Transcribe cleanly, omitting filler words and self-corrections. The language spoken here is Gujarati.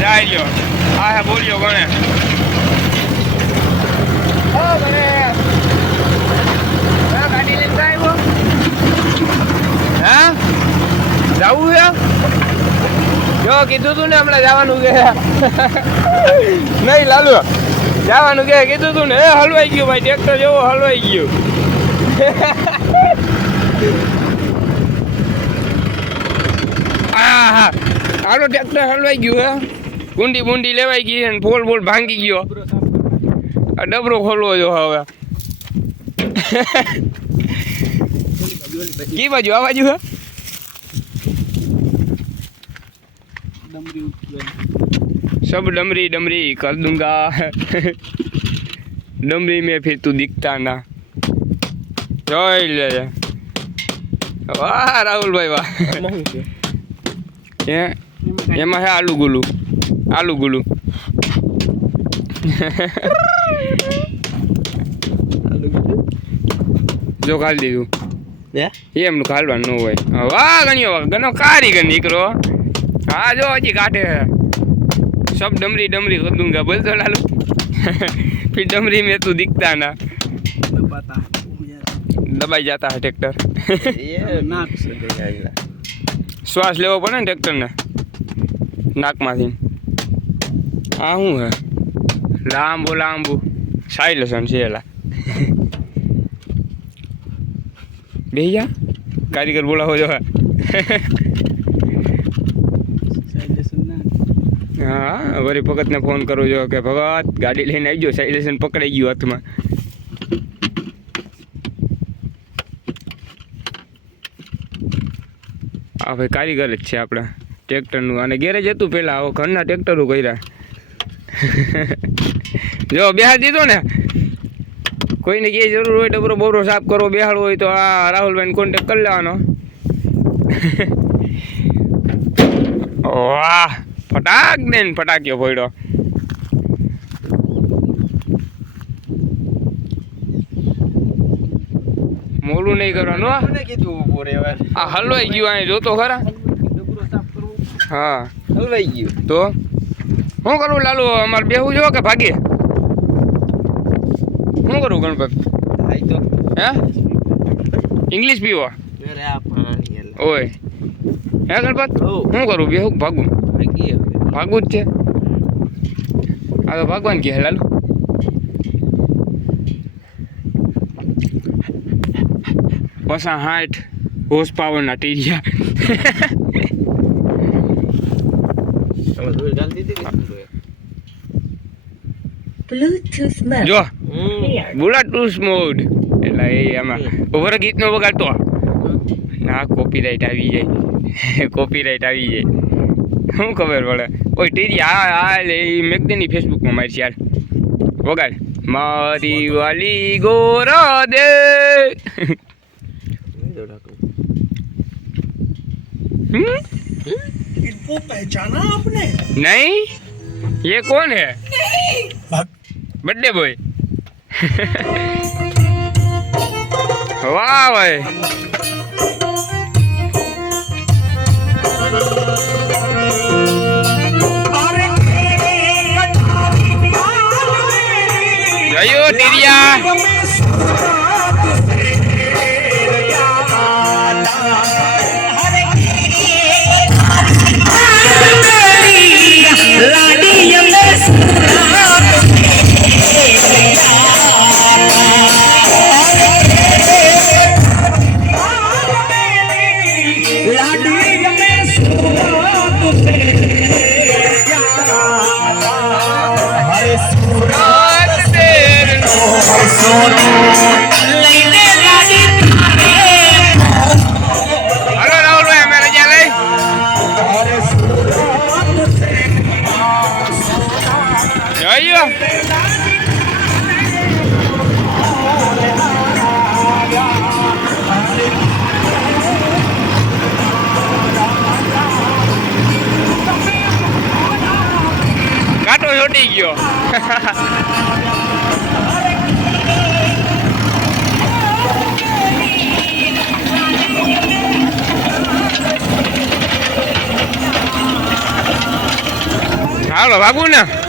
જાય આ હે બોલ્યો ગણે ગાડી લઈને આવ્યો હા જવું છે જો કીધું તું ને હમણાં જવાનું કે નહીં લાલુ જવાનું કે કીધું તું ને હલવાઈ ગયું ભાઈ ટ્રેક્ટર જેવો હલવાઈ ગયું હા હા હાલો ટ્રેક્ટર હલવાઈ ગયું હે ગુંડી બુંડી લેવાઈ ગઈ અને ફોલ બોલ ભાંગી ગયો આ ડબરો ખોલવો જો હવે કી બાજુ આ બાજુ હે सब डमरी डमरी कर दूंगा डमरी में फिर तू दिखता ना જોઈ લે વાહ રાહુલભાઈ વાહ એમાં હે આલુ ગુલુ જો ખાલી દીધું એમનું ખાલવાનું ન હોય વાહ ગણો કારીગર નીકળો हाँ जो अजी काटे है सब डमरी डमरी कर दूंगा बोल तो लालू फिर डमरी में तू दिखता ना दबाई जाता है ट्रैक्टर श्वास लेवो पड़े ने ट्रैक्टर ने नाक माथी हाँ हूँ है लांबू लांबू साइलेशन छेला भैया कारीगर बोला हो जो है हाँ वरी भगत ने फोन करो जो कि भगत गाड़ी लઈને આવજો સાઇલેશન પકડાઈ ગયું હાથમાં આ ભાઈ કારીગર જ છે આપણા ટ્રેક્ટરનું અને ગેરેજ હતું પહેલાં હવે ઘરના ટ્રેક્ટરો કર્યા જો બેહાર દીધો ને કોઈને ક્યાંય જરૂર હોય ડબરો બોરો સાફ કરવો બેહાડવો હોય તો આ રાહુલભાઈને કોન્ટેક્ટ કરી લેવાનો વાહ ફટાક દે ને ફટાક્યો પડ્યો મોડું નહીં કરવાનું આ હલવાઈ ગયું અહીં જોતો ખરા હા હલવાઈ ગયું તો શું કરું લાલુ અમારે બેહું જો કે ભાગીએ શું કરું ગણપત હે ઇંગ્લિશ પીવો ઓય હે ગણપત શું કરું બેહું ભાગું ભાગવું જ છે આ તો ભાગવાન કે લાલુ પસા 60 હોર્સ પાવર ના ટીરિયા જો બ્લૂટૂથ મોડ એટલે એ આમાં ઓવર ગીતનો વગાડતો ના કોપીરાઇટ આવી જાય શું ખબર પડે ઓય ટીરી આ મેગદીની ફેસબુકમાં મારી છે યાર વગાડ મારી વાલી ગોરા દે इनको पहचाना आपने नहीं ये कौन है बर्थडे बॉय वाह भाई जयो टीरिया કાટો છોટી ગયો હાલો ભાગું ને